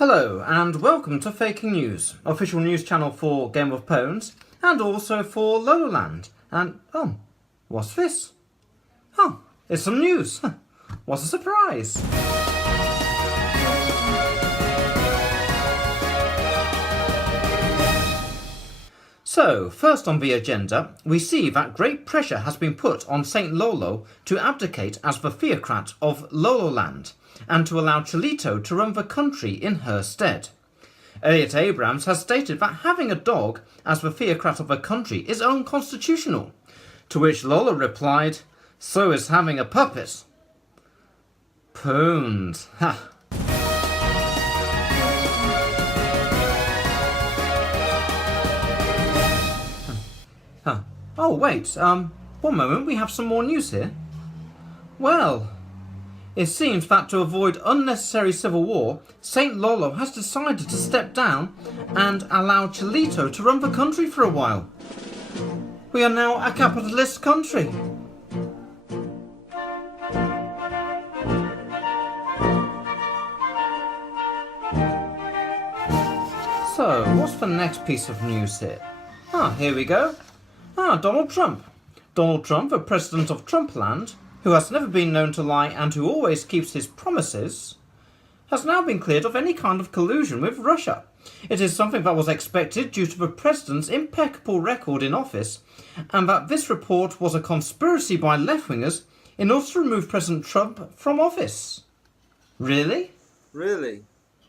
Hello and welcome to Faking News, official news channel for Game of Pownes and also for Lolo Land. And, what's this? Oh, it's some news. What a surprise. So, first on the agenda, we see that great pressure has been put on St. Lolo to abdicate as the theocrat of Lolo Land and to allow Chelito to run the country in her stead. Elliot Abrams has stated that having a dog as the theocrat of a country is unconstitutional, to which Lolo replied, "So is having a puppet." Pooned. Ha. Oh wait, one moment, we have some more news here. Well, it seems that to avoid unnecessary civil war, St. Lolo has decided to step down and allow Chelito to run the country for a while. We are now a capitalist country. So, what's the next piece of news here? Here we go. Donald Trump. Donald Trump, the president of Trump Land, who has never been known to lie and who always keeps his promises, has now been cleared of any kind of collusion with Russia. It is something that was expected due to the president's impeccable record in office, and that this report was a conspiracy by left-wingers in order to remove President Trump from office. Really? Really?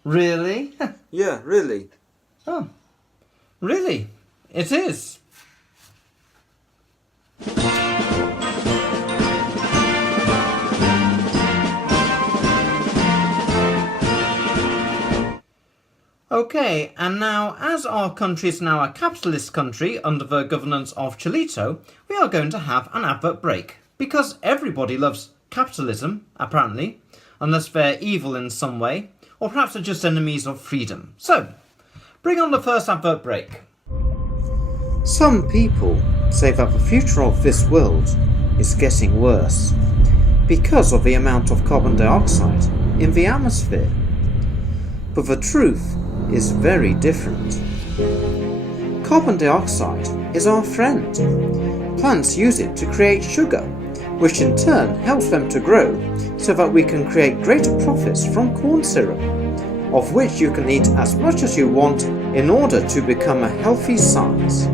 Really? Yeah, really. Oh, really? It is. Okay, and now, as our country is now a capitalist country under the governance of Chelito, we are going to have an advert break. Because everybody loves capitalism, apparently, unless they're evil in some way, or perhaps they're just enemies of freedom. So, bring on the first advert break. Some people say that the future of this world is getting worse because of the amount of carbon dioxide in the atmosphere. But the truth is very different. Carbon dioxide is our friend. Plants use it to create sugar, which in turn helps them to grow so that we can create greater profits from corn syrup, of which you can eat as much as you want in order to become a healthy size.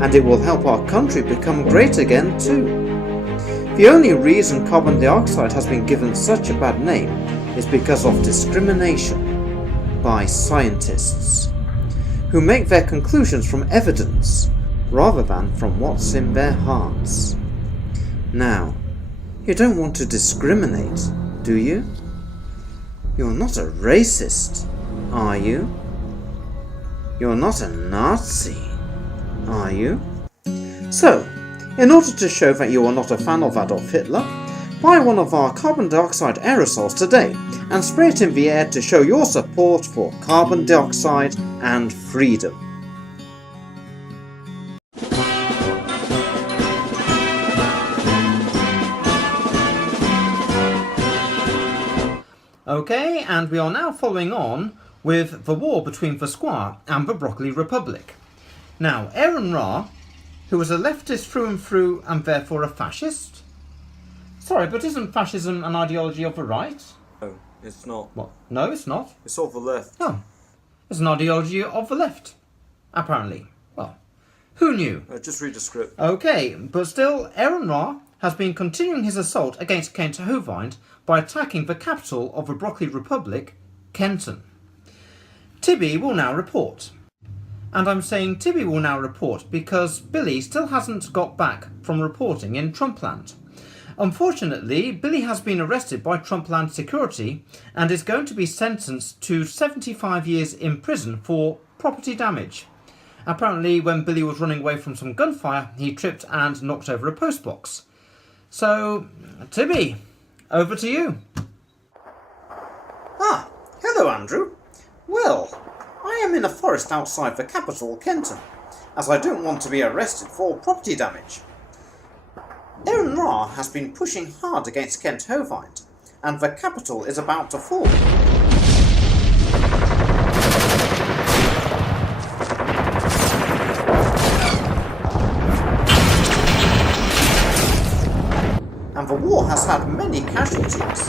And it will help our country become great again too. The only reason carbon dioxide has been given such a bad name is because of discrimination by scientists, who make their conclusions from evidence rather than from what's in their hearts. Now, you don't want to discriminate, do you? You're not a racist, are you? You're not a Nazi, are you? So, in order to show that you are not a fan of Adolf Hitler, buy one of our carbon dioxide aerosols today and spray it in the air to show your support for carbon dioxide and freedom. Okay, and we are now following on with the war between the Squire and the Broccoli Republic. Now, Aaron Ra, who was a leftist through and through and therefore a fascist? Sorry, but isn't fascism an ideology of the right? No, it's not. What? No, it's not. It's of the left. Oh, it's an ideology of the left, apparently. Well, who knew? Just read the script. Okay, but still, Aaron Ra has been continuing his assault against Kent Hovind by attacking the capital of the Broccoli Republic, Kenton. Tibby will now report. And I'm saying Tibby will now report because Billy still hasn't got back from reporting in Trumpland. Unfortunately, Billy has been arrested by Trumpland security and is going to be sentenced to 75 years in prison for property damage. Apparently, when Billy was running away from some gunfire, he tripped and knocked over a postbox. So, Tibby, over to you. Hello, Andrew. Well, I am in a forest outside the capital, Kenton, as I don't want to be arrested for property damage. Aaron Ra has been pushing hard against Kent Hovind, and the capital is about to fall. and the war has had many casualties.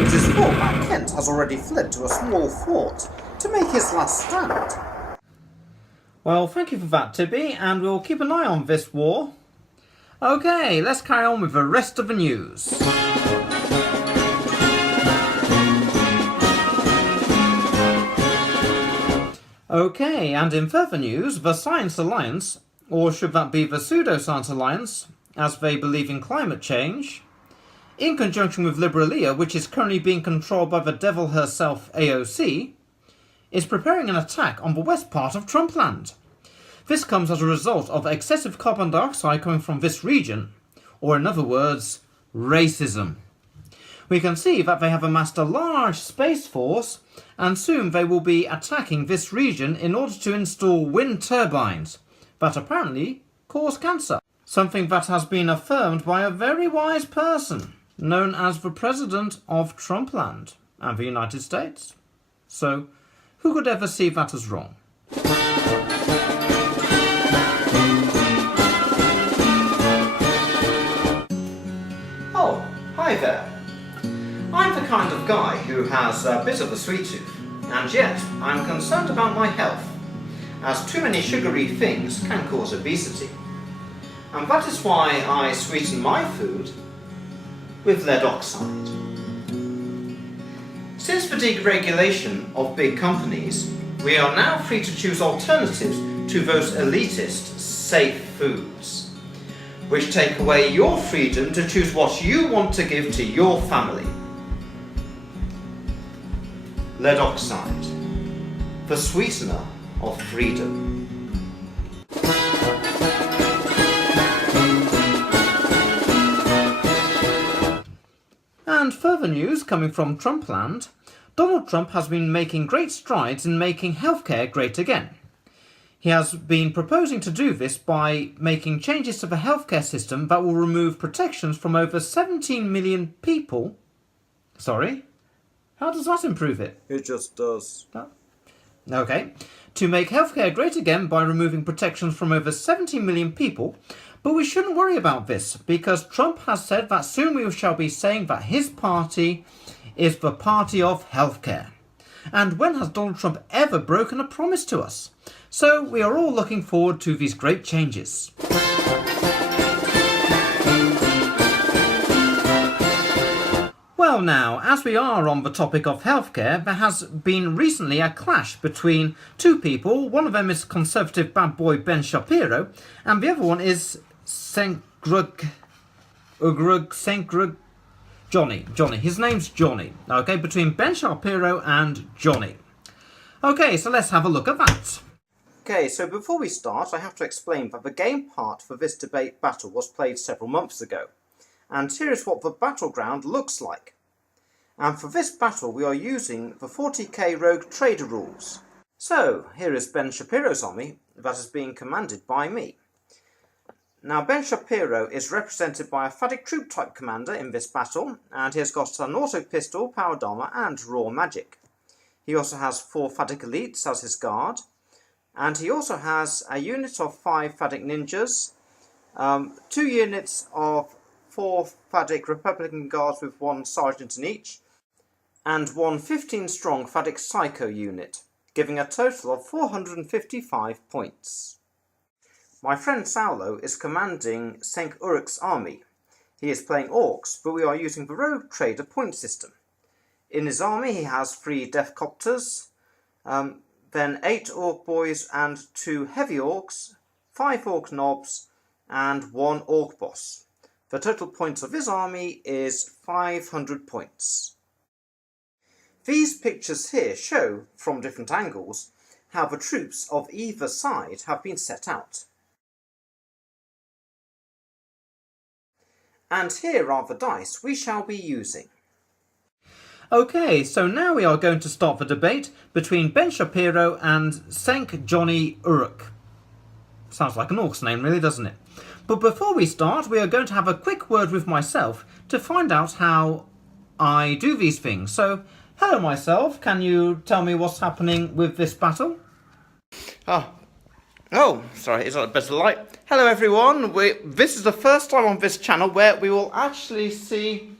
It is thought that Kent has already fled to a small fort to make his last stand. Well, thank you for that, Tibby, and we'll keep an eye on this war. Okay, let's carry on with the rest of the news. Okay, and in further news, the Science Alliance, or should that be the Pseudo-Science Alliance, as they believe in climate change, in conjunction with Liberalia, which is currently being controlled by the devil herself, AOC, is preparing an attack on the west part of Trump Land. This comes as a result of excessive carbon dioxide coming from this region, or in other words, racism. We can see that they have amassed a large space force, and soon they will be attacking this region in order to install wind turbines that apparently cause cancer. Something that has been affirmed by a very wise person, known as the President of Trump Land and the United States. So, who could ever see that as wrong? Oh, hi there. I'm the kind of guy who has a bit of a sweet tooth, and yet I'm concerned about my health, as too many sugary things can cause obesity. And that is why I sweeten my food with lead oxide. Since the deregulation of big companies, we are now free to choose alternatives to those elitist, safe foods, which take away your freedom to choose what you want to give to your family. Lead oxide, the sweetener of freedom. And further news coming from Trumpland, Donald Trump has been making great strides in making healthcare great again. He has been proposing to do this by making changes to the healthcare system that will remove protections from over 17 million people. Sorry? How does that improve it? It just does. Oh. Okay. To make healthcare great again by removing protections from over 17 million people. But we shouldn't worry about this, because Trump has said that soon we shall be saying that his party is the party of healthcare. And when has Donald Trump ever broken a promise to us? So we are all looking forward to these great changes. Well now, as we are on the topic of healthcare, there has been recently a clash between two people. One of them is conservative bad boy Ben Shapiro, and the other one is Cenk Uygur, Johnny. His name's Johnny. Okay, between Ben Shapiro and Johnny. Okay, so let's have a look at that. Okay, so before we start, I have to explain that the game part for this debate battle was played several months ago. And here is what the battleground looks like. And for this battle, we are using the 40k Rogue Trader rules. So, here is Ben Shapiro's army that is being commanded by me. Now, Ben Shapiro is represented by a Fadic troop type commander in this battle, and he has got an auto pistol, powered armour, and raw magic. He also has 4 Fadic elites as his guard, and he also has a unit of 5 Fadic ninjas, 2 units of 4 Fadic Republican guards with 1 sergeant in each, and 1 15-strong Fadic Psycho unit, giving a total of 455 points. My friend Saulo is commanding Cenk Uygur's army. He is playing orcs, but we are using the Rogue Trader point system. In his army he has 3 Deathcopters, then 8 Orc Boys and 2 Heavy Orcs, 5 Orc Knobs, and 1 Orc Boss. The total points of his army is 500 points. These pictures here show, from different angles, how the troops of either side have been set out. And here are the dice we shall be using. Okay, so now we are going to start the debate between Ben Shapiro and Cenk Johnny Uygur. Sounds like an orc's name, really, doesn't it? But before we start, we are going to have a quick word with myself to find out how I do these things. So, hello myself, can you tell me what's happening with this battle? Oh, sorry, it's not a better light. Hello everyone, this is the first time on this channel where we will actually see,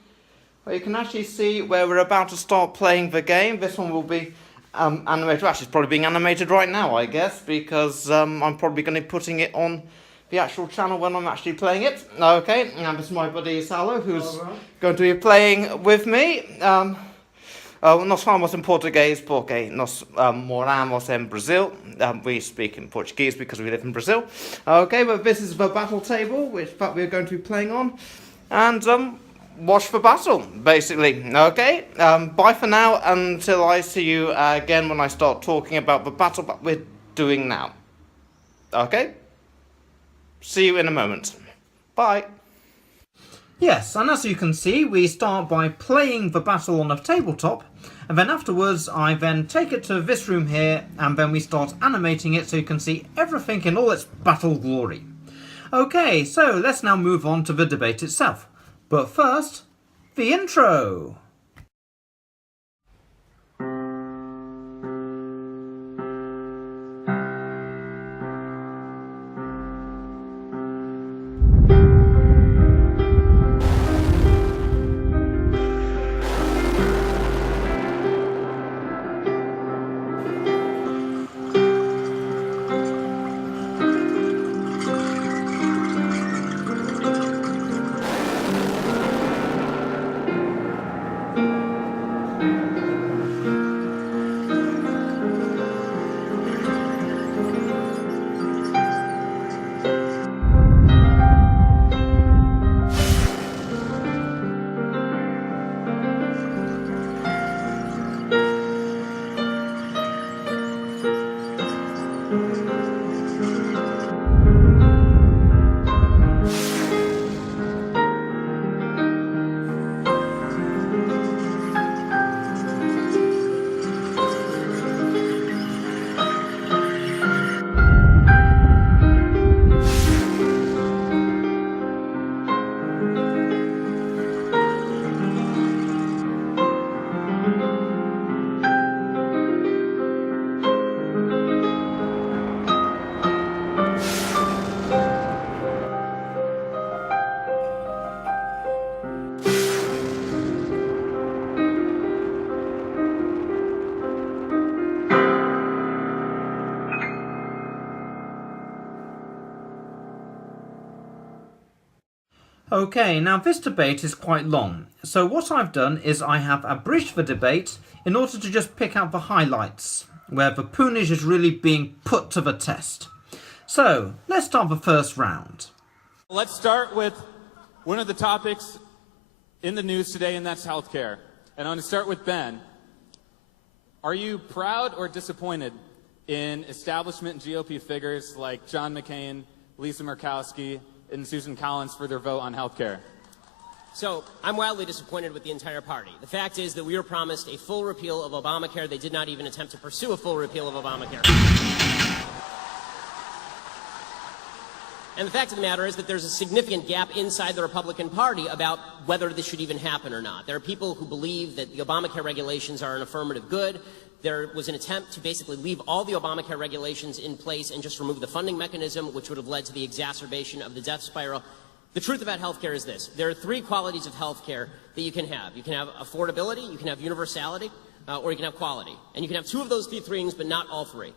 where you can actually see where we're about to start playing the game. This one will be animated, actually it's probably being animated right now I guess, because I'm probably going to be putting it on the actual channel when I'm actually playing it. Okay, and this is my buddy Salo, who's going to be playing with me. Nós falamos em português porque nós moramos em Brazil. We speak in Portuguese because we live in Brazil. Okay, but this is the battle table, which we're going to be playing on. And watch the battle, basically. Okay, bye for now until I see you again when I start talking about the battle that we're doing now. Okay? See you in a moment. Bye. Yes, and as you can see, we start by playing the battle on a tabletop, and then afterwards I then take it to this room here, and then we start animating it so you can see everything in all its battle glory. Okay, so let's now move on to the debate itself. But first, the intro! Okay, now this debate is quite long, so what I've done is I have abridged the debate in order to just pick out the highlights, where the Pownes is really being put to the test. So, let's start the first round. Let's start with one of the topics in the news today, and that's healthcare. And I'm going to start with Ben. Are you proud or disappointed in establishment GOP figures like John McCain, Lisa Murkowski, and Susan Collins for their vote on health care? So, I'm wildly disappointed with the entire party. The fact is that we were promised a full repeal of Obamacare. They did not even attempt to pursue a full repeal of Obamacare. And the fact of the matter is that there's a significant gap inside the Republican Party about whether this should even happen or not. There are people who believe that the Obamacare regulations are an affirmative good. There was an attempt to basically leave all the Obamacare regulations in place and just remove the funding mechanism, which would have led to the exacerbation of the death spiral. The truth about healthcare is this. There are three qualities of healthcare that you can have. You can have affordability, you can have universality, or you can have quality. And you can have two of those three things, but not all three.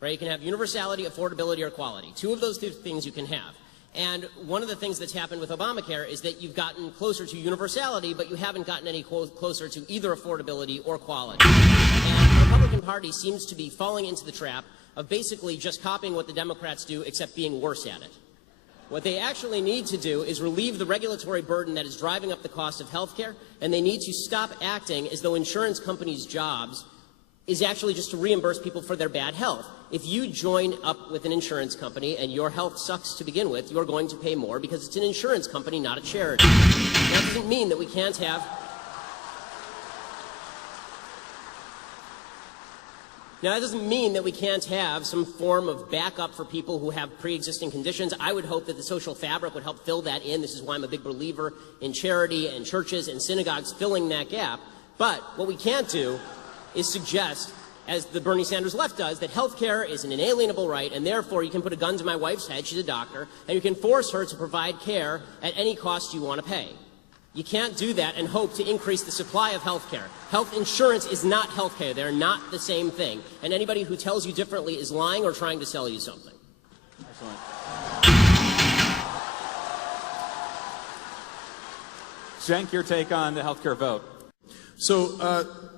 Right? You can have universality, affordability, or quality. Two of those three things you can have. And one of the things that's happened with Obamacare is that you've gotten closer to universality, but you haven't gotten any closer to either affordability or quality. And the Republican Party seems to be falling into the trap of basically just copying what the Democrats do, except being worse at it. What they actually need to do is relieve the regulatory burden that is driving up the cost of health care, and they need to stop acting as though insurance companies' jobs is actually just to reimburse people for their bad health. If you join up with an insurance company and your health sucks to begin with, you're going to pay more because it's an insurance company, not a charity. That doesn't mean that we can't have... Now, that doesn't mean that we can't have some form of backup for people who have pre-existing conditions. I would hope that the social fabric would help fill that in. This is why I'm a big believer in charity and churches and synagogues filling that gap. But what we can't do is suggest as the Bernie Sanders left does, that health care is an inalienable right, and therefore you can put a gun to my wife's head, she's a doctor, and you can force her to provide care at any cost you want to pay. You can't do that and hope to increase the supply of health care. Health insurance is not health care. They're not the same thing. And anybody who tells you differently is lying or trying to sell you something. Excellent. Cenk, your take on the healthcare vote. So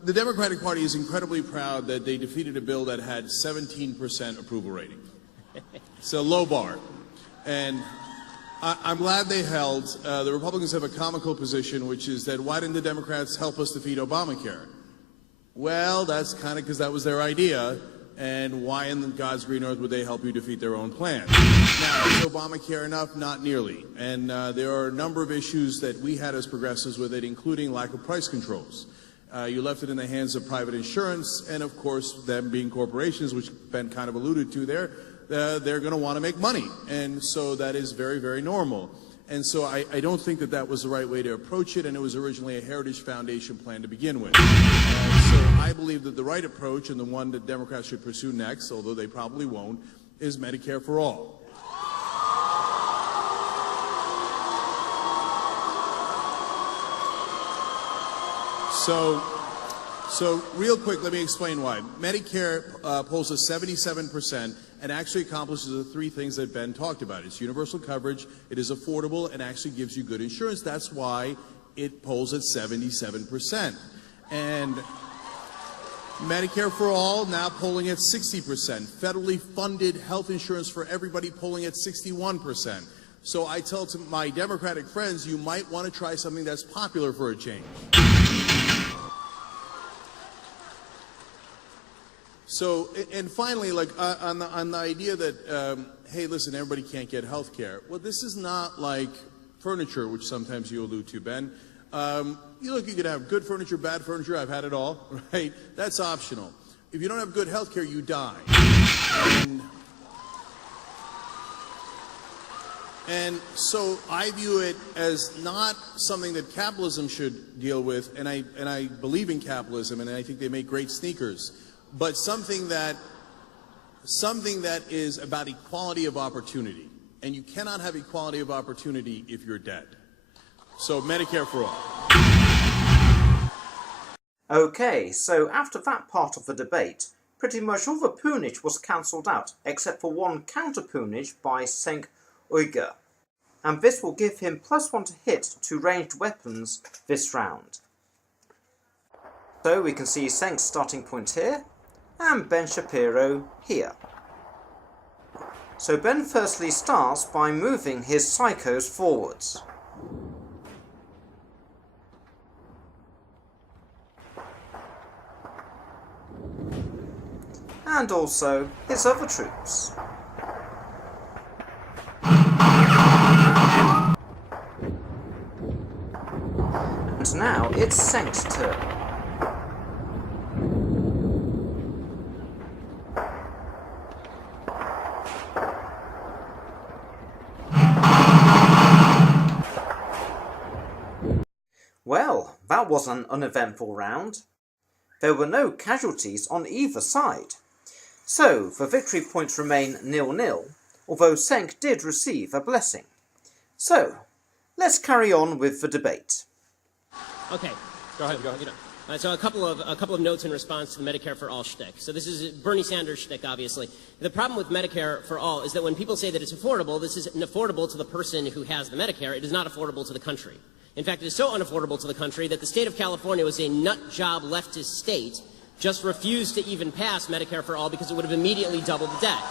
the Democratic Party is incredibly proud that they defeated a bill that had 17% approval rating. It's a low bar. And I'm glad they held. The Republicans have a comical position, which is that why didn't the Democrats help us defeat Obamacare? Well, that's kind of because that was their idea. And why in God's green earth would they help you defeat their own plan? Now, is Obamacare enough? Not nearly. And there are a number of issues that we had as progressives with it, including lack of price controls. You left it in the hands of private insurance, and of course, them being corporations, which Ben kind of alluded to there, they're going to want to make money. And so that is very, very normal. And so I don't think that that was the right way to approach it, and it was originally a Heritage Foundation plan to begin with. So I believe that the right approach, and the one that Democrats should pursue next, although they probably won't, is Medicare for all. So real quick, let me explain why. Medicare polls at 77% and actually accomplishes the three things that Ben talked about. It's universal coverage, it is affordable, and actually gives you good insurance. That's why it polls at 77%. And Medicare for all now polling at 60%. Federally funded health insurance for everybody polling at 61%. So I tell to my Democratic friends, you might want to try something that's popular for a change. So, and finally, like on the idea that, hey, listen, everybody can't get health care. Well, this is not like furniture, which sometimes you allude to, Ben. You could have good furniture, bad furniture. I've had it all, right? That's optional. If you don't have good health care, you die. And so I view it as not something that capitalism should deal with, and I believe in capitalism, and I think they make great sneakers. But something that is about equality of opportunity. And you cannot have equality of opportunity if you're dead. So Medicare for all. Okay, so after that part of the debate, pretty much all the poonage was cancelled out, except for one counter poonage by Cenk Uygur. And this will give him +1 to hit to ranged weapons this round. So we can see Cenk's starting point here, and Ben Shapiro here. So Ben firstly starts by moving his psychos forwards. And also his other troops. And now it's Cenk's turn. Well, that was an uneventful round. There were no casualties on either side. So, the victory points remain 0-0, although Cenk did receive a blessing. So, let's carry on with the debate. Okay. Go ahead. So a couple of notes in response to the Medicare for All shtick. So this is Bernie Sanders shtick, obviously. The problem with Medicare for All is that when people say that it's affordable, this is affordable to the person who has the Medicare. It is not affordable to the country. In fact, it is so unaffordable to the country that the state of California was a nut job leftist state, just refused to even pass Medicare for All because it would have immediately doubled the debt.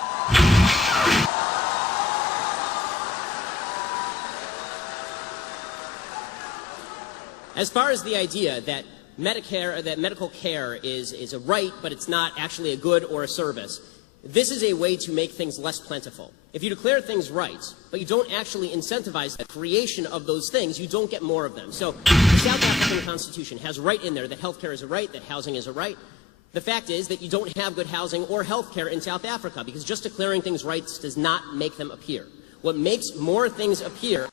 As far as the idea that medical care is a right, but it's not actually a good or a service, this is a way to make things less plentiful. If you declare things rights, but you don't actually incentivize the creation of those things, you don't get more of them. So the South African Constitution has right in there that health care is a right, that housing is a right. The fact is that you don't have good housing or health care in South Africa because just declaring things rights does not make them appear. What makes more things appear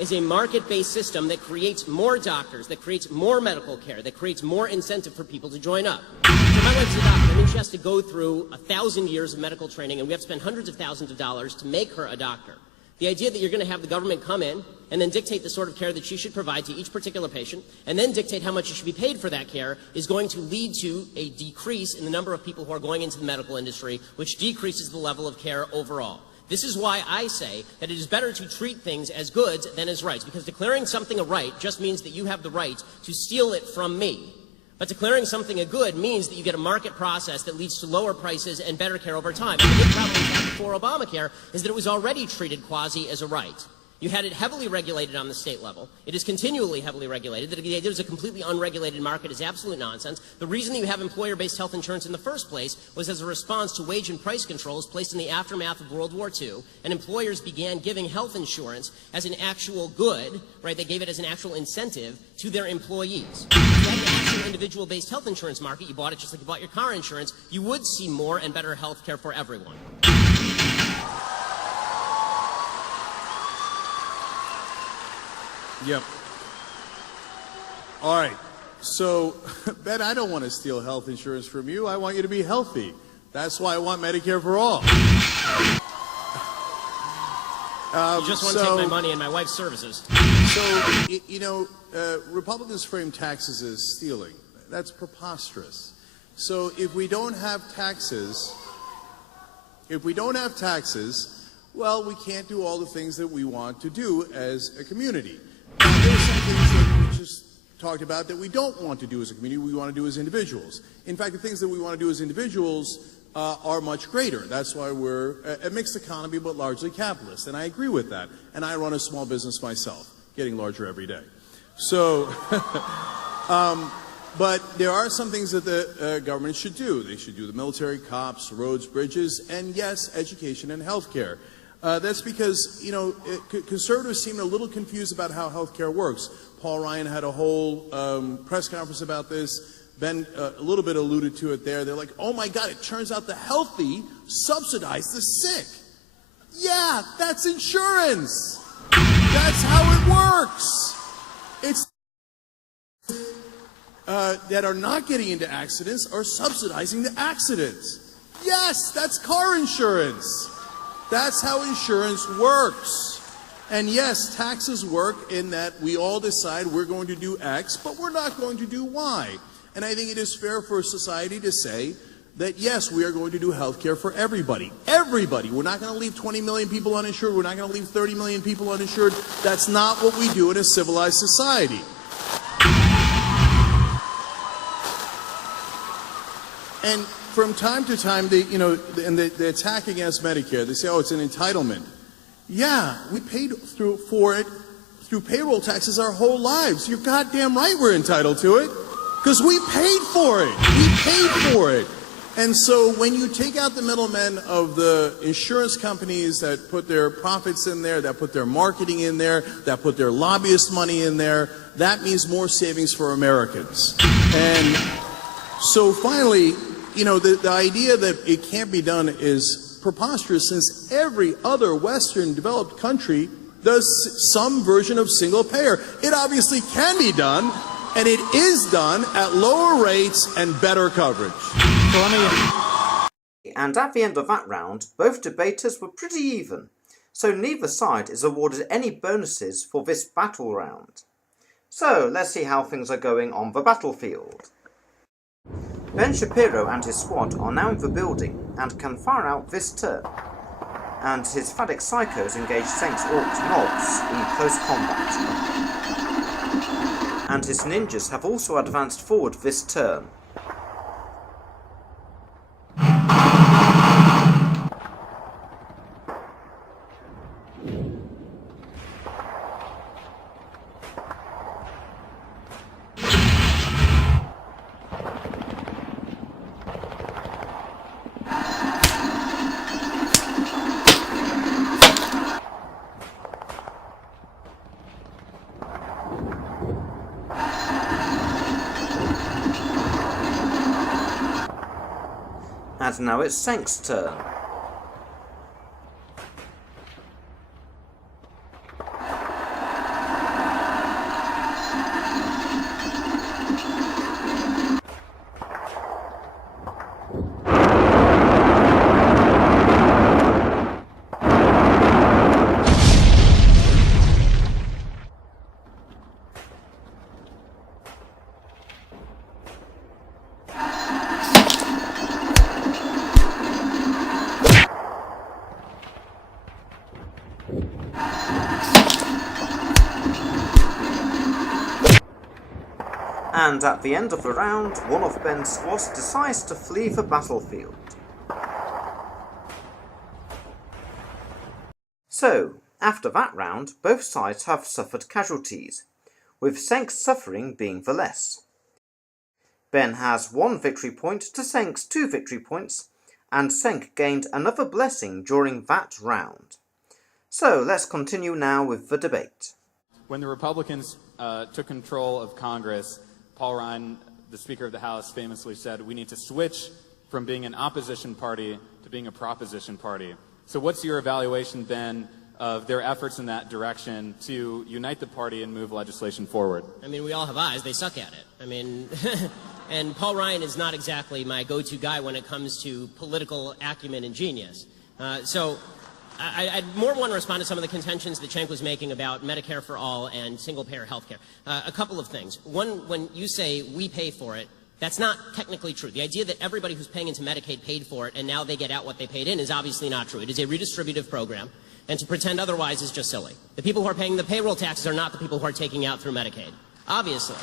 is a market-based system that creates more doctors, that creates more medical care, that creates more incentive for people to join up. So my wife's a doctor, I mean, she has to go through 1,000 years of medical training, and we have to spend hundreds of thousands of dollars to make her a doctor. The idea that you're going to have the government come in and then dictate the sort of care that she should provide to each particular patient, and then dictate how much she should be paid for that care, is going to lead to a decrease in the number of people who are going into the medical industry, which decreases the level of care overall. This is why I say that it is better to treat things as goods than as rights, because declaring something a right just means that you have the right to steal it from me. But declaring something a good means that you get a market process that leads to lower prices and better care over time. And the big problem we had before Obamacare is that it was already treated quasi as a right. You had it heavily regulated on the state level. It is continually heavily regulated. The idea there's a completely unregulated market is absolute nonsense. The reason that you have employer-based health insurance in the first place was as a response to wage and price controls placed in the aftermath of World War II, and employers began giving health insurance as an actual good, right? They gave it as an actual incentive to their employees. If you had an actual individual-based health insurance market, you bought it just like you bought your car insurance, you would see more and better health care for everyone. Yep. All right. So, Ben, I don't want to steal health insurance from you. I want you to be healthy. That's why I want Medicare for all. You just want to take my money and my wife's services. So, Republicans frame taxes as stealing. That's preposterous. So if we don't have taxes, well, we can't do all the things that we want to do as a community. There are some things that we just talked about that we don't want to do as a community, we want to do as individuals. In fact, the things that we want to do as individuals are much greater. That's why we're a mixed economy, but largely capitalist. And I agree with that. And I run a small business myself, getting larger every day. So, but there are some things that the government should do. They should do the military, cops, roads, bridges, and yes, education and health care. That's because, conservatives seem a little confused about how health care works. Paul Ryan had a whole press conference about this. Ben a little bit alluded to it there. They're like, oh my God, it turns out the healthy subsidize the sick. Yeah, that's insurance. That's how it works. It's that are not getting into accidents are subsidizing the accidents. Yes, that's car insurance. That's how insurance works. And yes, taxes work in that we all decide we're going to do X, but we're not going to do Y. And I think it is fair for society to say that yes, we are going to do health care for everybody. Everybody. We're not going to leave 20 million people uninsured. We're not going to leave 30 million people uninsured. That's not what we do in a civilized society. And from time to time, the attack against Medicare, they say, oh, it's an entitlement. Yeah, we paid for it through payroll taxes our whole lives. You're goddamn right we're entitled to it, because we paid for it. We paid for it. And so when you take out the middlemen of the insurance companies that put their profits in there, that put their marketing in there, that put their lobbyist money in there, that means more savings for Americans. And so finally, the idea that it can't be done is preposterous, since every other Western developed country does some version of single payer. It obviously can be done, and it is done at lower rates and better coverage. And at the end of that round, both debaters were pretty even, so neither side is awarded any bonuses for this battle round. So let's see how things are going on the battlefield. Ben Shapiro and his squad are now in the building and can fire out this turn, and his Phatic Psychos engage Cenk's Orcs Mobs in close combat. And his ninjas have also advanced forward this turn. And now it's Cenk's turn. And at the end of the round, one of Ben's squad decides to flee the battlefield. So, after that round, both sides have suffered casualties, with Cenk's suffering being the less. Ben has 1 victory point to Cenk's 2 victory points, and Cenk gained another blessing during that round. So let's continue now with the debate. When the Republicans took control of Congress, Paul Ryan, the Speaker of the House, famously said, we need to switch from being an opposition party to being a proposition party. So what's your evaluation, Ben, of their efforts in that direction to unite the party and move legislation forward? I mean, we all have eyes. They suck at it. I mean, and Paul Ryan is not exactly my go-to guy when it comes to political acumen and genius. So I'd more want to respond to some of the contentions that Cenk was making about Medicare for all and single-payer health care. A couple of things. One, when you say we pay for it, that's not technically true. The idea that everybody who's paying into Medicaid paid for it and now they get out what they paid in is obviously not true. It is a redistributive program, and to pretend otherwise is just silly. The people who are paying the payroll taxes are not the people who are taking out through Medicaid. Obviously.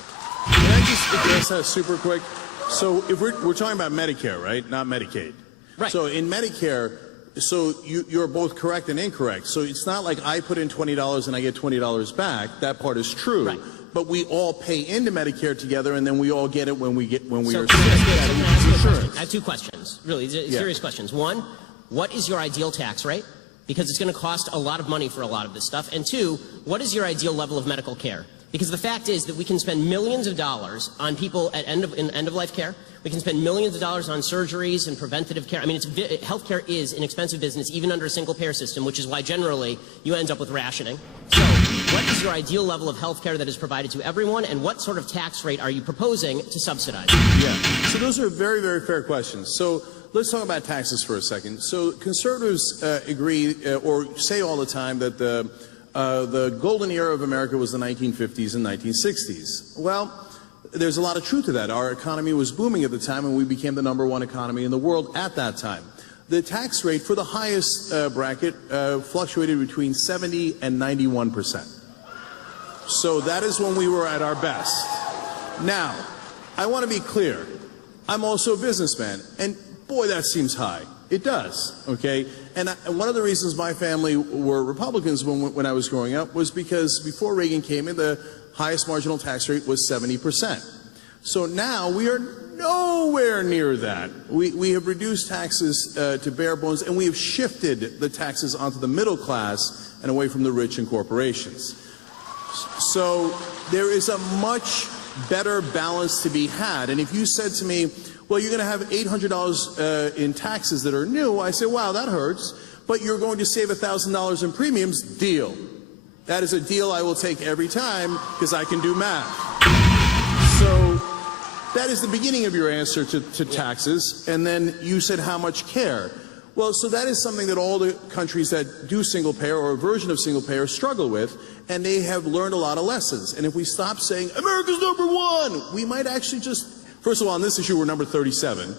Can I just address that super quick? So if we're talking about Medicare, right? Not Medicaid. Right. So in Medicare, so you're both correct and incorrect. So it's not like I put in $20 and I get $20 back. That part is true. Right. But we all pay into Medicare together, and then we all get it when we are So sick. I have two questions, really serious questions. One, what is your ideal tax rate? Because it's going to cost a lot of money for a lot of this stuff. And two, what is your ideal level of medical care? Because the fact is that we can spend millions of dollars on people at end-of-life care. We can spend millions of dollars on surgeries and preventative care. I mean, healthcare is an expensive business, even under a single-payer system, which is why generally you end up with rationing. So what is your ideal level of healthcare that is provided to everyone, and what sort of tax rate are you proposing to subsidize? Yeah. So those are very, very fair questions. So let's talk about taxes for a second. So conservatives agree or say all the time that the golden era of America was the 1950s and 1960s. Well, there's a lot of truth to that. Our economy was booming at the time, and we became the #1 economy in the world at that time. The tax rate for the highest bracket fluctuated between 70 and 91%. So that is when we were at our best. Now, I want to be clear. I'm also a businessman, and boy, that seems high. It does, okay? And one of the reasons my family were Republicans when I was growing up was because before Reagan came in, the highest marginal tax rate was 70%. So now we are nowhere near that. We have reduced taxes to bare bones, and we have shifted the taxes onto the middle class and away from the rich and corporations. So there is a much better balance to be had. And if you said to me, well, you're going to have $800 in taxes that are new, I say, wow, that hurts. But you're going to save $1,000 in premiums, deal. That is a deal I will take every time because I can do math. So that is the beginning of your answer to taxes. And then you said how much care. Well, so that is something that all the countries that do single payer or a version of single payer struggle with, and they have learned a lot of lessons. And if we stop saying, America's #1, we might actually just, first of all, on this issue, we're number 37.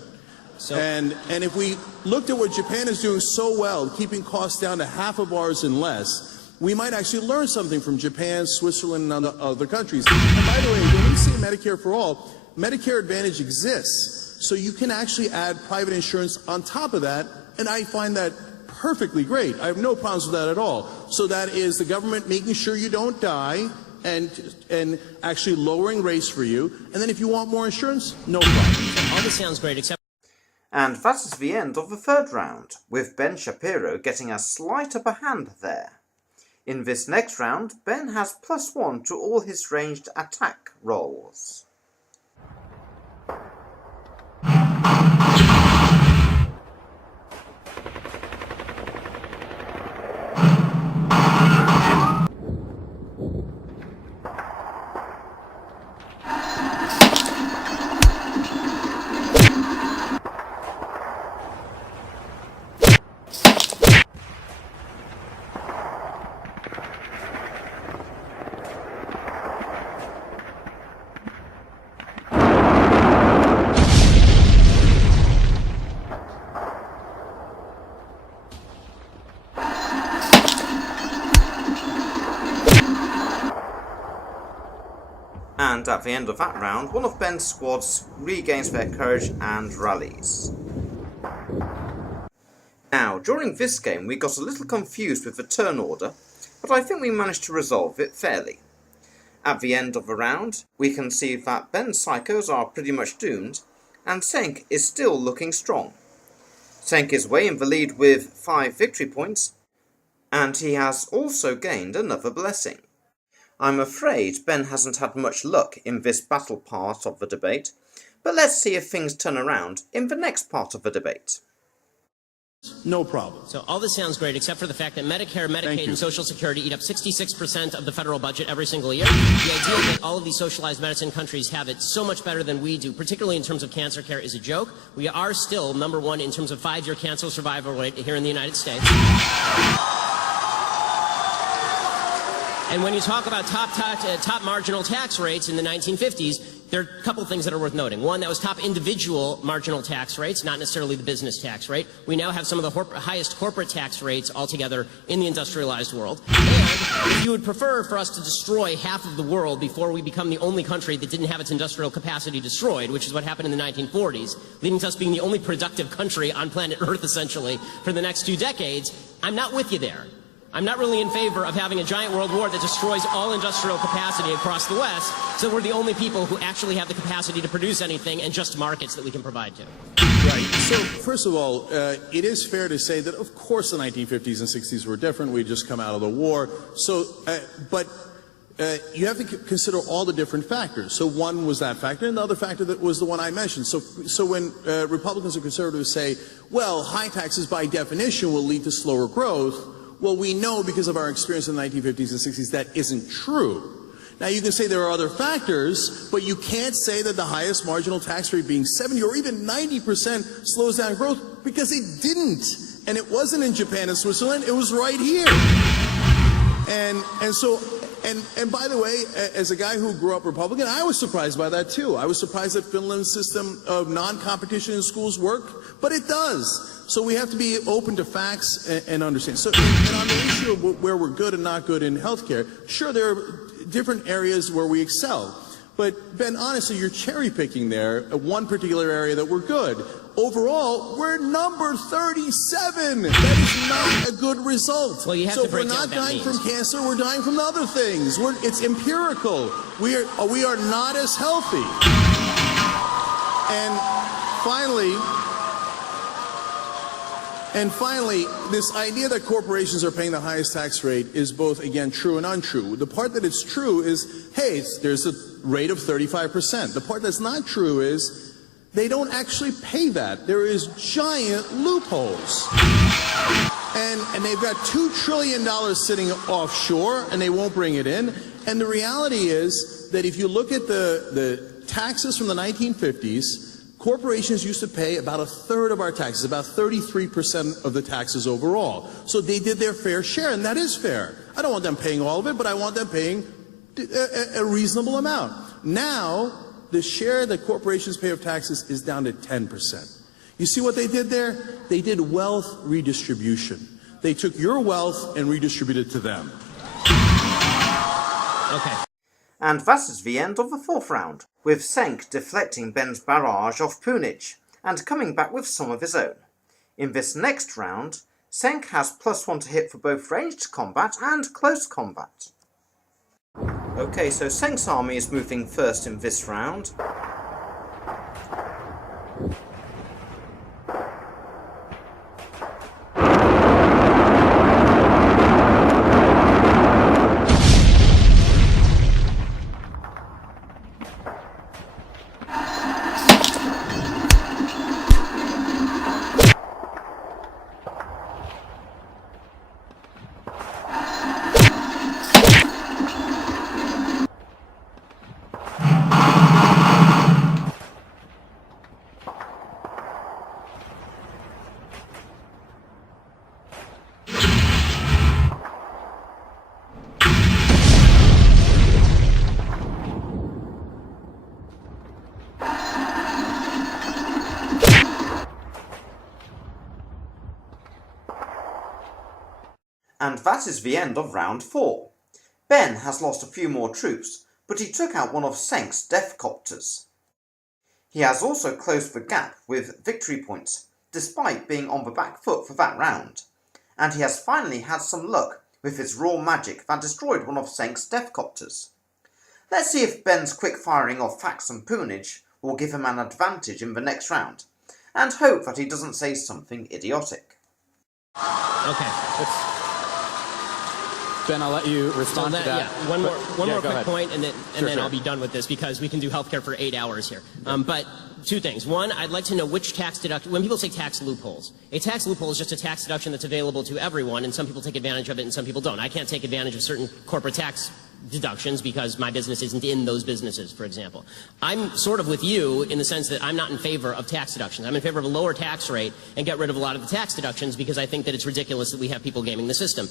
And if we looked at what Japan is doing so well, keeping costs down to half of ours and less, we might actually learn something from Japan, Switzerland, and other countries. And by the way, when we say Medicare for all, Medicare Advantage exists. So you can actually add private insurance on top of that, and I find that perfectly great. I have no problems with that at all. So that is the government making sure you don't die and actually lowering rates for you. And then if you want more insurance, no problem. All this sounds great, except... And that is the end of the third round, with Ben Shapiro getting a slight upper hand there. In this next round, Ben has +1 to all his ranged attack rolls. and at the end of that round, one of Ben's squads regains their courage and rallies. Now, during this game we got a little confused with the turn order, but I think we managed to resolve it fairly. At the end of the round, we can see that Ben's psychos are pretty much doomed, and Cenk is still looking strong. Cenk is way in the lead with 5 victory points, and he has also gained another blessing. I'm afraid Ben hasn't had much luck in this battle part of the debate, but let's see if things turn around in the next part of the debate. No problem. So all this sounds great, except for the fact that Medicare, Medicaid, and Social Security eat up 66% of the federal budget every single year. The idea that all of these socialized medicine countries have it so much better than we do, particularly in terms of cancer care, is a joke. We are still #1 in terms of 5-year cancer survival rate here in the United States. And when you talk about top marginal tax rates in the 1950s, there are a couple things that are worth noting. One, that was top individual marginal tax rates, not necessarily the business tax rate. We now have some of the highest corporate tax rates altogether in the industrialized world. And if you would prefer for us to destroy half of the world before we become the only country that didn't have its industrial capacity destroyed, which is what happened in the 1940s, leading to us being the only productive country on planet Earth, essentially, for the next 2 decades, I'm not with you there. I'm not really in favor of having a giant world war that destroys all industrial capacity across the West, so we're the only people who actually have the capacity to produce anything and just markets that we can provide to. Right. So, first of all, it is fair to say that, of course, the 1950s and 60s were different. We'd just come out of the war. So, but you have to consider all the different factors. So one was that factor, and the other factor that was the one I mentioned. So when Republicans or conservatives say, well, high taxes by definition will lead to slower growth, well, we know because of our experience in the 1950s and 60s that isn't true. Now, you can say there are other factors, but you can't say that the highest marginal tax rate being 70 or even 90% slows down growth, because it didn't. And it wasn't in Japan and Switzerland, it was right here. And by the way, as a guy who grew up Republican, I was surprised by that too. I was surprised that Finland's system of non-competition in schools worked, but it does. So we have to be open to facts and understand. So, and on the issue of where we're good and not good in healthcare, sure, there are different areas where we excel. But Ben, honestly, you're cherry picking there one particular area that we're good. Overall, we're number 37. That is not a good result. Well, you have so to break if we're down not what that dying means. from cancer, we're dying from other things. It's empirical. We are not as healthy. And finally, this idea that corporations are paying the highest tax rate is both, again, true and untrue. The part that it's true is, hey, there's a rate of 35%. The part that's not true is they don't actually pay that. There is giant loopholes. And they've got $2 trillion sitting offshore, and they won't bring it in. And the reality is that if you look at the taxes from the 1950s, corporations used to pay about 1/3 of our taxes, about 33% of the taxes overall. So they did their fair share, and that is fair. I don't want them paying all of it, but I want them paying a reasonable amount. Now, the share that corporations pay of taxes is down to 10%. You see what they did there? They did wealth redistribution. They took your wealth and redistributed it to them. Okay. And that is the end of the 4th round, with Cenk deflecting Ben's barrage of poonage, and coming back with some of his own. In this next round, Cenk has +1 to hit for both ranged combat and close combat. Okay, so Cenk's army is moving first in this round. And that is the end of round 4. Ben has lost a few more troops, but he took out one of Cenk's death copters. He has also closed the gap with victory points, despite being on the back foot for that round, and he has finally had some luck with his raw magic that destroyed one of Cenk's death copters. Let's see if Ben's quick firing of facts and poonage will give him an advantage in the next round, and hope that he doesn't say something idiotic. Okay. Ben, I'll let you respond to that. Yeah, one more quick point, and then Sure. I'll be done with this because we can do healthcare for 8 hours here. But two things. One, I'd like to know which tax deduction. When people say tax loopholes, a tax loophole is just a tax deduction that's available to everyone, and some people take advantage of it and some people don't. I can't take advantage of certain corporate tax deductions because my business isn't in those businesses, for example. I'm sort of with you in the sense that I'm not in favor of tax deductions. I'm in favor of a lower tax rate and get rid of a lot of the tax deductions because I think that it's ridiculous that we have people gaming the system.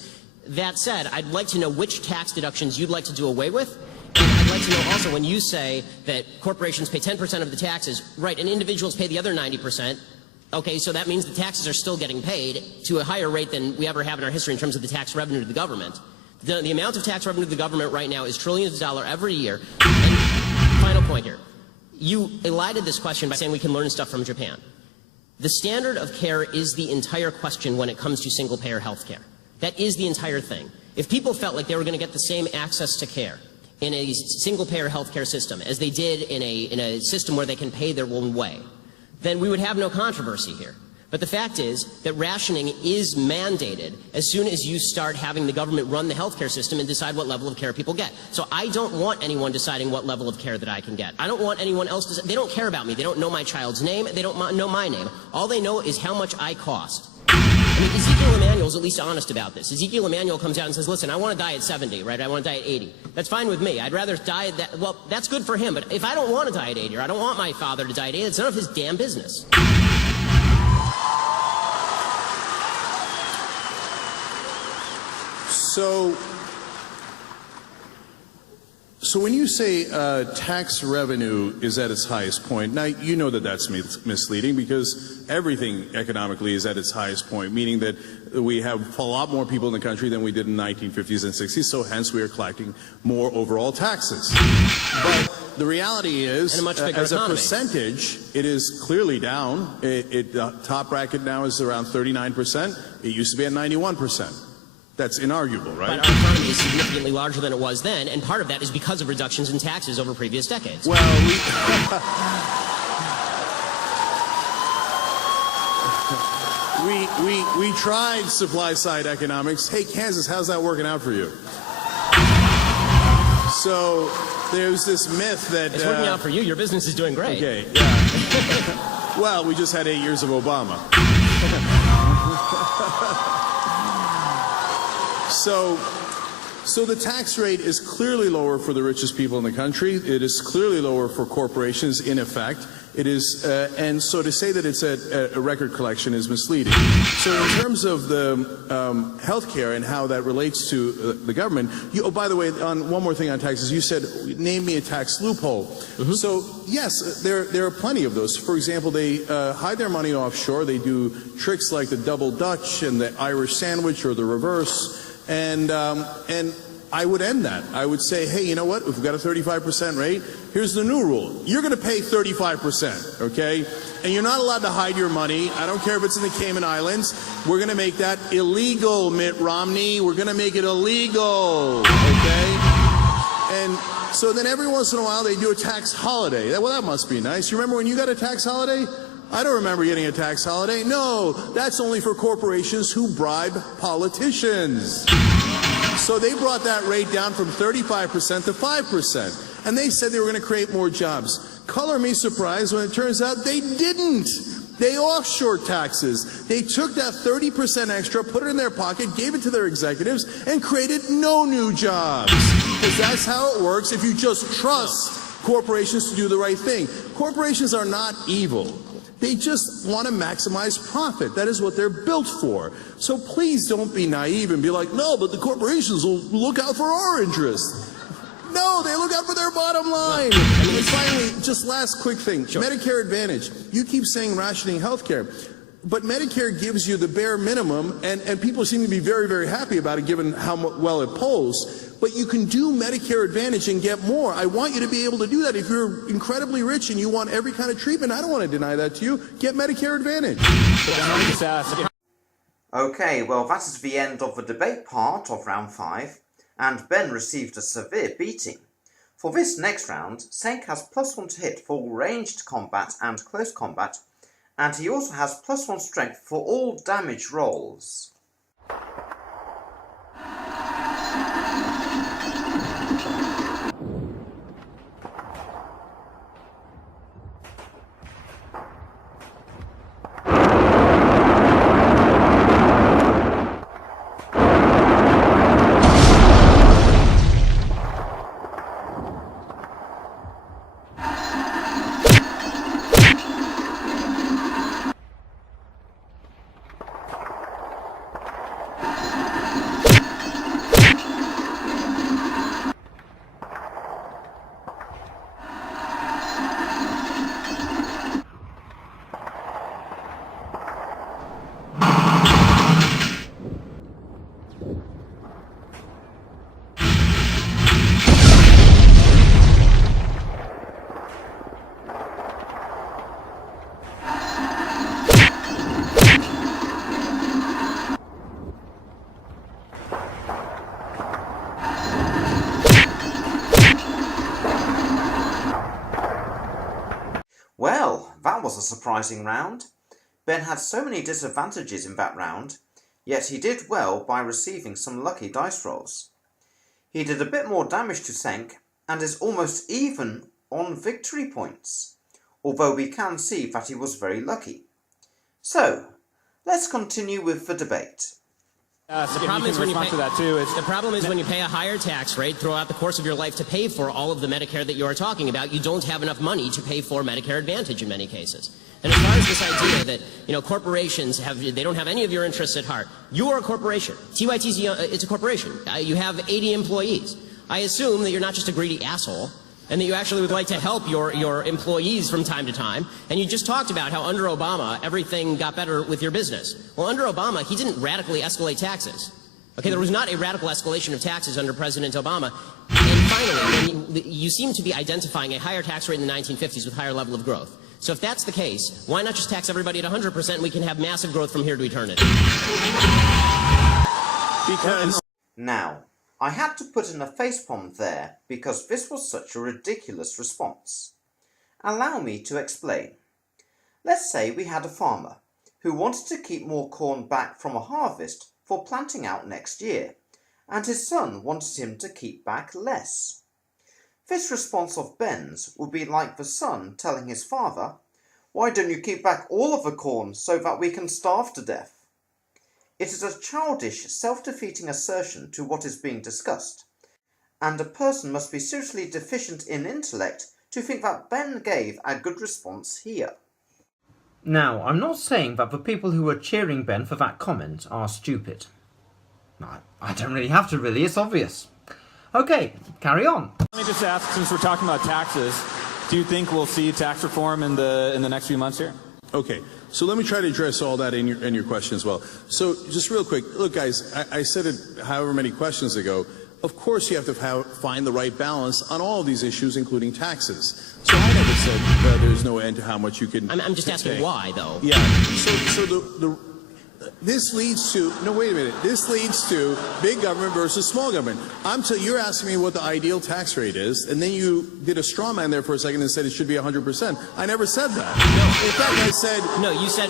That said, I'd like to know which tax deductions you'd like to do away with. And I'd like to know also when you say that corporations pay 10% of the taxes, right, and individuals pay the other 90%, okay, so that means the taxes are still getting paid to a higher rate than we ever have in our history in terms of the tax revenue to the government. The amount of tax revenue to the government right now is trillions of dollars every year. And final point here. You elided this question by saying we can learn stuff from Japan. The standard of care is the entire question when it comes to single-payer health care. That is the entire thing. If people felt like they were going to get the same access to care in a single-payer health care system as they did in a system where they can pay their own way, then we would have no controversy here. But the fact is that rationing is mandated as soon as you start having the government run the healthcare system and decide what level of care people get. So I don't want anyone deciding what level of care that I can get. I don't want anyone else to. They don't care about me. They don't know my child's name. They don't know my name. All they know is how much I cost. I mean, Ezekiel Emanuel's at least honest about this. Ezekiel Emanuel comes out and says, listen, I want to die at 70, right? I want to die at 80. That's fine with me. I'd rather die at that. Well, that's good for him. But if I don't want to die at 80 or I don't want my father to die at 80, it's none of his damn business. So when you say tax revenue is at its highest point, now you know that that's misleading because everything economically is at its highest point, meaning that we have a lot more people in the country than we did in the 1950s and 60s, so hence we are collecting more overall taxes. But the reality is, as a percentage, it is clearly down. The top bracket now is around 39%. It used to be at 91%. That's inarguable, right? But our economy is significantly larger than it was then, and part of that is because of reductions in taxes over previous decades. Well, we tried supply-side economics. Hey, Kansas, how's that working out for you? So there's this myth that... It's working out for you. Your business is doing great. Okay, yeah. Well, we just had 8 years of Obama. So the tax rate is clearly lower for the richest people in the country. It is clearly lower for corporations, in effect. It is, and so to say that it's a record collection is misleading. So in terms of the health care and how that relates to the government, oh, by the way, on one more thing on taxes, you said, name me a tax loophole. Mm-hmm. So yes, there are plenty of those. For example, they hide their money offshore. They do tricks like the double Dutch and the Irish sandwich or the reverse. And I would end that. I would say, hey, you know what? If we've got a 35% rate, here's the new rule. You're going to pay 35%, okay? And you're not allowed to hide your money. I don't care if it's in the Cayman Islands. We're going to make that illegal, Mitt Romney. We're going to make it illegal, okay? And so then every once in a while they do a tax holiday. Well, that must be nice. You remember when you got a tax holiday? I don't remember getting a tax holiday. No, that's only for corporations who bribe politicians. So they brought that rate down from 35% to 5%. And they said they were going to create more jobs. Color me surprised when it turns out they didn't. They offshore taxes. They took that 30% extra, put it in their pocket, gave it to their executives, and created no new jobs. Because that's how it works if you just trust corporations to do the right thing. Corporations are not evil. They just want to maximize profit. That is what they're built for. So please don't be naive and be like, no, but the corporations will look out for our interests. No, they look out for their bottom line. And finally, just last quick thing. Sure. Medicare Advantage. You keep saying rationing health care. But Medicare gives you the bare minimum, and people seem to be very, very happy about it given how well it polls. But you can do Medicare Advantage and get more. I want you to be able to do that. If you're incredibly rich and you want every kind of treatment, I don't want to deny that to you. Get Medicare Advantage. Okay, well that is the end of the debate part of round 5, and Ben received a severe beating. For this next round, Cenk has +1 to hit for ranged combat and close combat, and he also has +1 strength for all damage rolls. Well, that was a surprising round. Ben had so many disadvantages in that round, yet he did well by receiving some lucky dice rolls. He did a bit more damage to Cenk and is almost even on victory points, although we can see that he was very lucky. So, let's continue with the debate. The problem is when you pay a higher tax rate throughout the course of your life to pay for all of the Medicare that you are talking about, you don't have enough money to pay for Medicare Advantage in many cases. And as far as this idea that, corporations they don't have any of your interests at heart. You are a corporation. TYT's, it's a corporation. You have 80 employees. I assume that you're not just a greedy asshole, and that you actually would like to help your employees from time to time. And you just talked about how under Obama, everything got better with your business. Well, under Obama, he didn't radically escalate taxes. Okay, there was not a radical escalation of taxes under President Obama. And finally, you seem to be identifying a higher tax rate in the 1950s with higher level of growth. So if that's the case, why not just tax everybody at 100% and we can have massive growth from here to eternity? Because Now, I had to put in a facepalm there because this was such a ridiculous response. Allow me to explain. Let's say we had a farmer who wanted to keep more corn back from a harvest for planting out next year, and his son wanted him to keep back less. This response of Ben's would be like the son telling his father, "Why don't you keep back all of the corn so that we can starve to death?" It is a childish, self-defeating assertion to what is being discussed, and a person must be seriously deficient in intellect to think that Ben gave a good response here. Now, I'm not saying that the people who were cheering Ben for that comment are stupid. I don't really have to really, it's obvious. Okay, carry on. Let me just ask, since we're talking about taxes, do you think we'll see tax reform in the next few months here? Okay, so let me try to address all that in your question as well. So just real quick, look guys, I said it however many questions ago, of course you have to find the right balance on all of these issues, including taxes. So I never said there's no end to how much you can I'm just asking why, though. Yeah, so this leads to, no wait a minute, this leads to big government versus small government. You're asking me what the ideal tax rate is, and then you did a straw man there for a second and said it should be 100%. I never said that. No, in fact I said... No, you said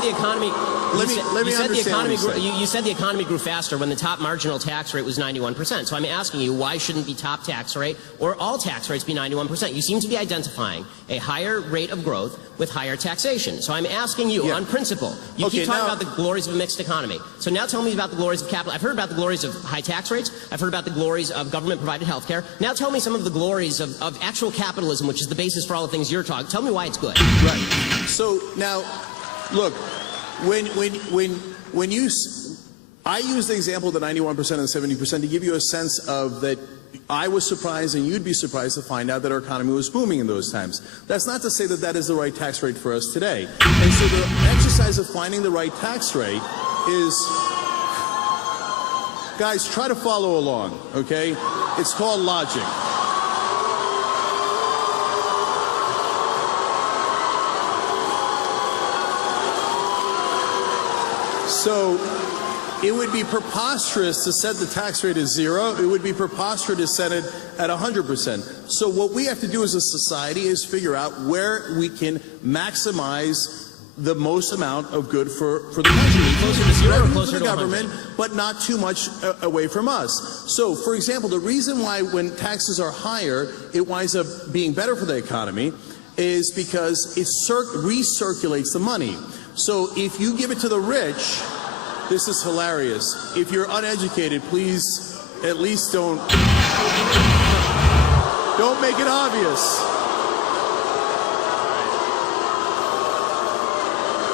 the economy... Let me understand what you said the economy grew faster when the top marginal tax rate was 91%. So I'm asking you, why shouldn't the top tax rate or all tax rates be 91%? You seem to be identifying a higher rate of growth with higher taxation. So I'm asking you, on principle, you keep talking about the glories of a mixed economy. So now tell me about the glories of capital. I've heard about the glories of high tax rates. I've heard about the glories of government-provided health care. Now tell me some of the glories of actual capitalism, which is the basis for all the things you're talking. Tell me why it's good. Right. So now, look, I use the example of the 91% and the 70% to give you a sense of that I was surprised and you'd be surprised to find out that our economy was booming in those times. That's not to say that that is the right tax rate for us today. And so the exercise of finding the right tax rate is, guys, try to follow along, okay? It's called logic. So it would be preposterous to set the tax rate at 0. It would be preposterous to set it at 100%. So what we have to do as a society is figure out where we can maximize the most amount of good for the country. Closer to 0 or Revenue closer for the to government, 100? but not too much away from us. So, for example, the reason why when taxes are higher, it winds up being better for the economy is because it recirculates the money. So if you give it to the rich, this is hilarious. If you're uneducated, please at least don't make it obvious.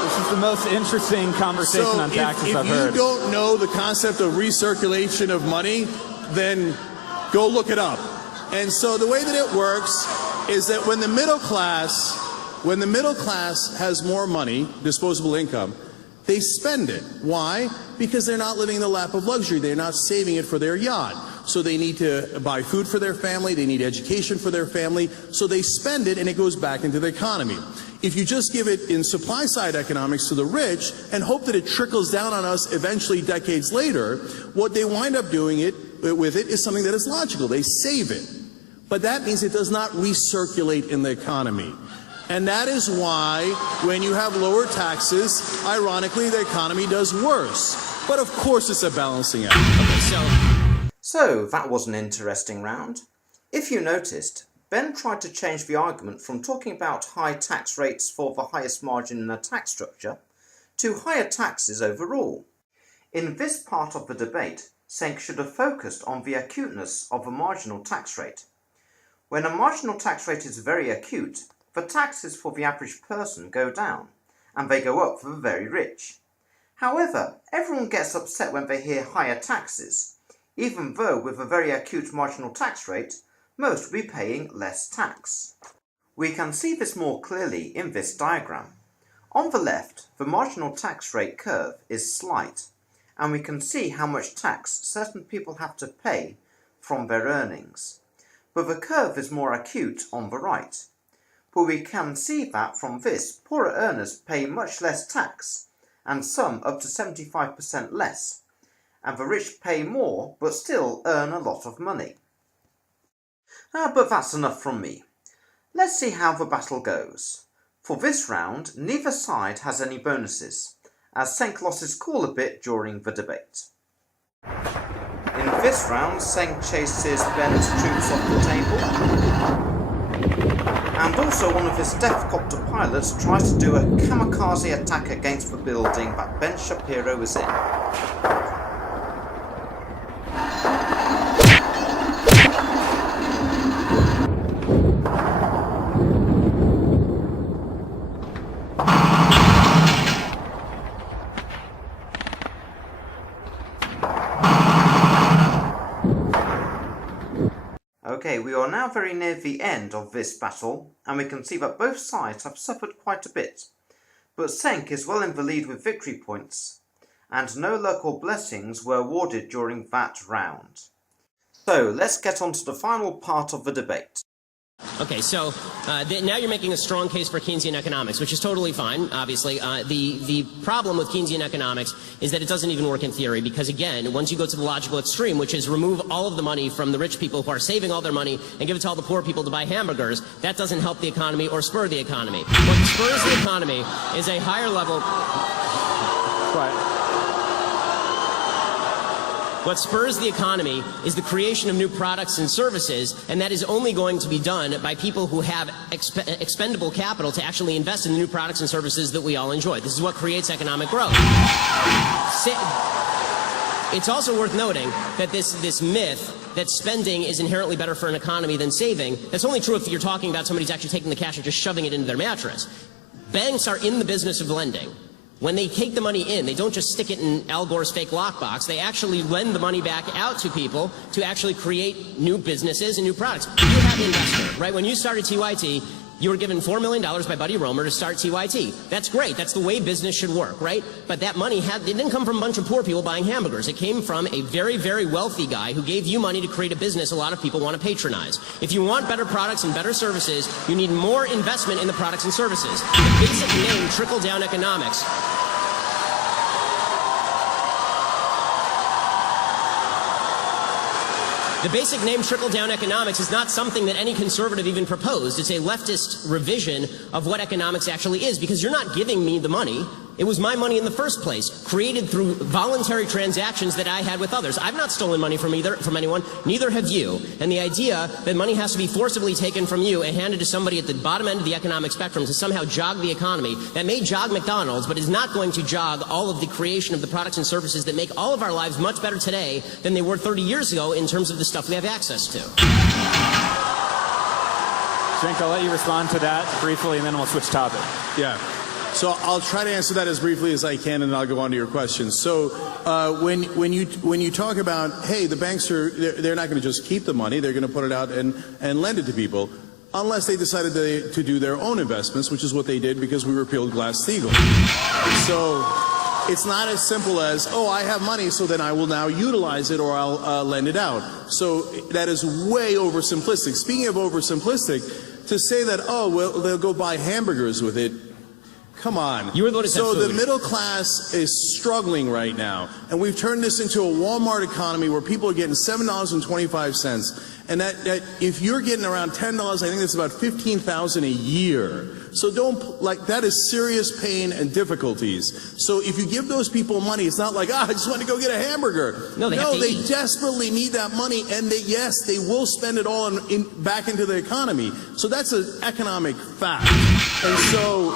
This is the most interesting conversation on taxes I've heard. If you don't know the concept of recirculation of money, then go look it up. And so the way that it works is that when the middle class has more money, disposable income, they spend it. Why? Because they're not living in the lap of luxury. They're not saving it for their yacht. So they need to buy food for their family. They need education for their family. So they spend it and it goes back into the economy. If you just give it in supply side economics to the rich and hope that it trickles down on us eventually decades later, what they wind up doing with it is something that is logical. They save it. But that means it does not recirculate in the economy. And that is why when you have lower taxes, ironically, the economy does worse. But of course it's a balancing act. Okay, So that was an interesting round. If you noticed, Ben tried to change the argument from talking about high tax rates for the highest margin in a tax structure to higher taxes overall. In this part of the debate, Cenk should have focused on the acuteness of a marginal tax rate. When a marginal tax rate is very acute, the taxes for the average person go down, and they go up for the very rich. However, everyone gets upset when they hear higher taxes, even though with a very acute marginal tax rate, most will be paying less tax. We can see this more clearly in this diagram. On the left, the marginal tax rate curve is slight, and we can see how much tax certain people have to pay from their earnings. But the curve is more acute on the right. But we can see that from this, poorer earners pay much less tax, and some up to 75% less, and the rich pay more but still earn a lot of money. But that's enough from me. Let's see how the battle goes. For this round, neither side has any bonuses, as Cenk lost his cool a bit during the debate. In this round, Cenk chases Ben's troops off the table, and also one of his death copter pilots tries to do a kamikaze attack against the building that Ben Shapiro is in. Okay, we are now very near the end of this battle, and we can see that both sides have suffered quite a bit. But Cenk is well in the lead with victory points, and no luck or blessings were awarded during that round. So, let's get on to the final part of the debate. Okay, so now you're making a strong case for Keynesian economics, which is totally fine, obviously. The problem with Keynesian economics is that it doesn't even work in theory because, again, once you go to the logical extreme, which is remove all of the money from the rich people who are saving all their money and give it to all the poor people to buy hamburgers, that doesn't help the economy or spur the economy. What spurs the economy is a higher level... What spurs the economy is the creation of new products and services, and that is only going to be done by people who have expendable capital to actually invest in the new products and services that we all enjoy. This is what creates economic growth. It's also worth noting that this myth that spending is inherently better for an economy than saving, that's only true if you're talking about somebody who's actually taking the cash and just shoving it into their mattress. Banks are in the business of lending. When they take the money in, they don't just stick it in Al Gore's fake lockbox. They actually lend the money back out to people to actually create new businesses and new products. You have the investment, right? When you started TYT, you were given $4 million by Buddy Roemer to start TYT. That's great. That's the way business should work, right? But that money it didn't come from a bunch of poor people buying hamburgers. It came from a very, very wealthy guy who gave you money to create a business a lot of people want to patronize. If you want better products and better services, you need more investment in the products and services. The basic name, trickle-down economics. The basic name trickle-down economics is not something that any conservative even proposed. It's a leftist revision of what economics actually is, because you're not giving me the money. It was my money in the first place, created through voluntary transactions that I had with others. I've not stolen money from anyone, neither have you. And the idea that money has to be forcibly taken from you and handed to somebody at the bottom end of the economic spectrum to somehow jog the economy, that may jog McDonald's, but is not going to jog all of the creation of the products and services that make all of our lives much better today than they were 30 years ago in terms of the stuff we have access to. Cenk, I'll let you respond to that briefly, and then we'll switch topic. Yeah. So I'll try to answer that as briefly as I can, and I'll go on to your questions. So when you talk about, hey, the banks they're not going to just keep the money, they're going to put it out and lend it to people, unless they decided to do their own investments, which is what they did because we repealed Glass-Steagall. So it's not as simple as, oh, I have money, so then I will now utilize it or I'll lend it out. So that is way oversimplistic. Speaking of oversimplistic, to say that, oh, well, they'll go buy hamburgers with it, come on. You were the one who said So food. the middle class is struggling right now, and we've turned this into a Walmart economy where people are getting $7.25, and that if you're getting around $10, I think that's about $15,000 a year. So that is serious pain and difficulties. So if you give those people money, it's not like, I just want to go get a hamburger. No, they desperately need that money, and yes, they will spend it all back into the economy. So that's an economic fact. And so.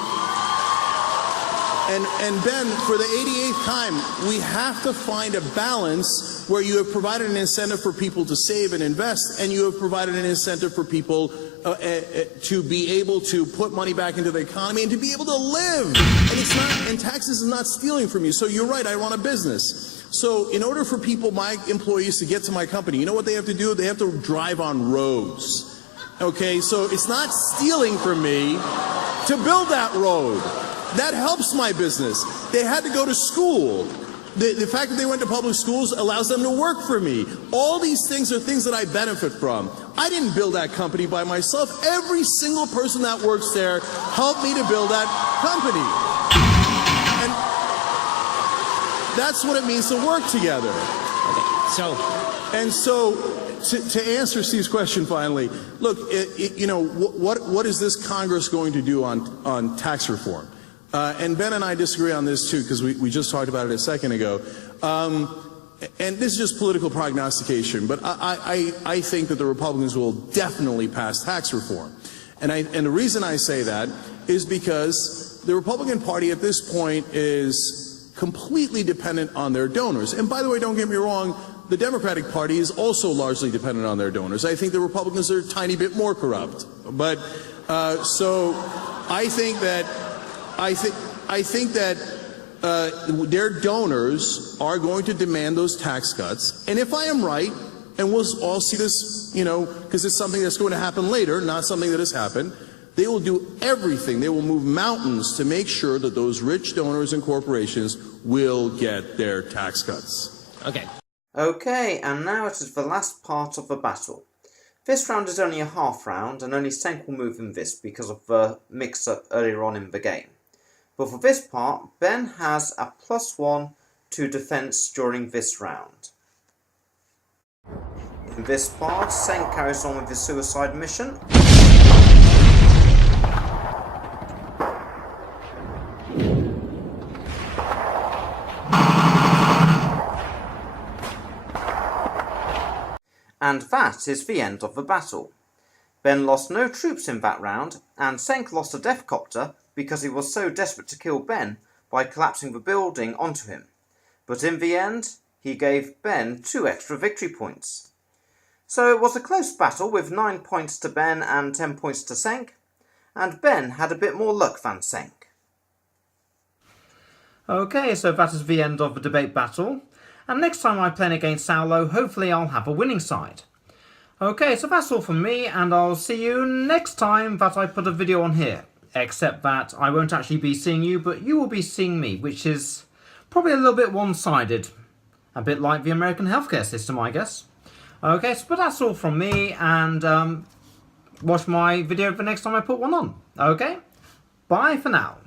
And Ben, for the 88th time, we have to find a balance where you have provided an incentive for people to save and invest, and you have provided an incentive for people to be able to put money back into the economy and to be able to live. And taxes is not stealing from you. So you're right, I run a business. So in order for my employees to get to my company, you know what they have to do? They have to drive on roads. Okay, so it's not stealing from me to build that road. That helps my business. They had to go to school. The fact that they went to public schools allows them to work for me. All these things are things that I benefit from. I didn't build that company by myself. Every single person that works there helped me to build that company. And that's what it means to work together. Okay, so to answer Steve's question finally, look, what is this Congress going to do on tax reform? And Ben and I disagree on this too, because we just talked about it a second ago. And this is just political prognostication, but I think that the Republicans will definitely pass tax reform. And the reason I say that is because the Republican Party at this point is completely dependent on their donors. And by the way, don't get me wrong, the Democratic Party is also largely dependent on their donors. I think the Republicans are a tiny bit more corrupt. But so I think that their donors are going to demand those tax cuts. And if I am right, and we'll all see this, because it's something that's going to happen later, not something that has happened, they will do everything. They will move mountains to make sure that those rich donors and corporations will get their tax cuts. Okay. Okay, and now it is the last part of the battle. This round is only a half round, and only Cenk will move in this because of the mix-up earlier on in the game. But for this part, Ben has a +1 to defense during this round. In this part, Cenk carries on with his suicide mission. And that is the end of the battle. Ben lost no troops in that round, and Cenk lost a deathcopter because he was so desperate to kill Ben by collapsing the building onto him. But in the end, he gave Ben 2 extra victory points. So it was a close battle with 9 points to Ben and 10 points to Cenk, and Ben had a bit more luck than Cenk. Okay, so that is the end of the debate battle. And next time I play against Saulo, hopefully I'll have a winning side. Okay, so that's all from me, and I'll see you next time that I put a video on here. Except that I won't actually be seeing you, but you will be seeing me, which is probably a little bit one-sided. A bit like the American healthcare system, I guess. Okay, so but that's all from me, and watch my video the next time I put one on. Okay? Bye for now.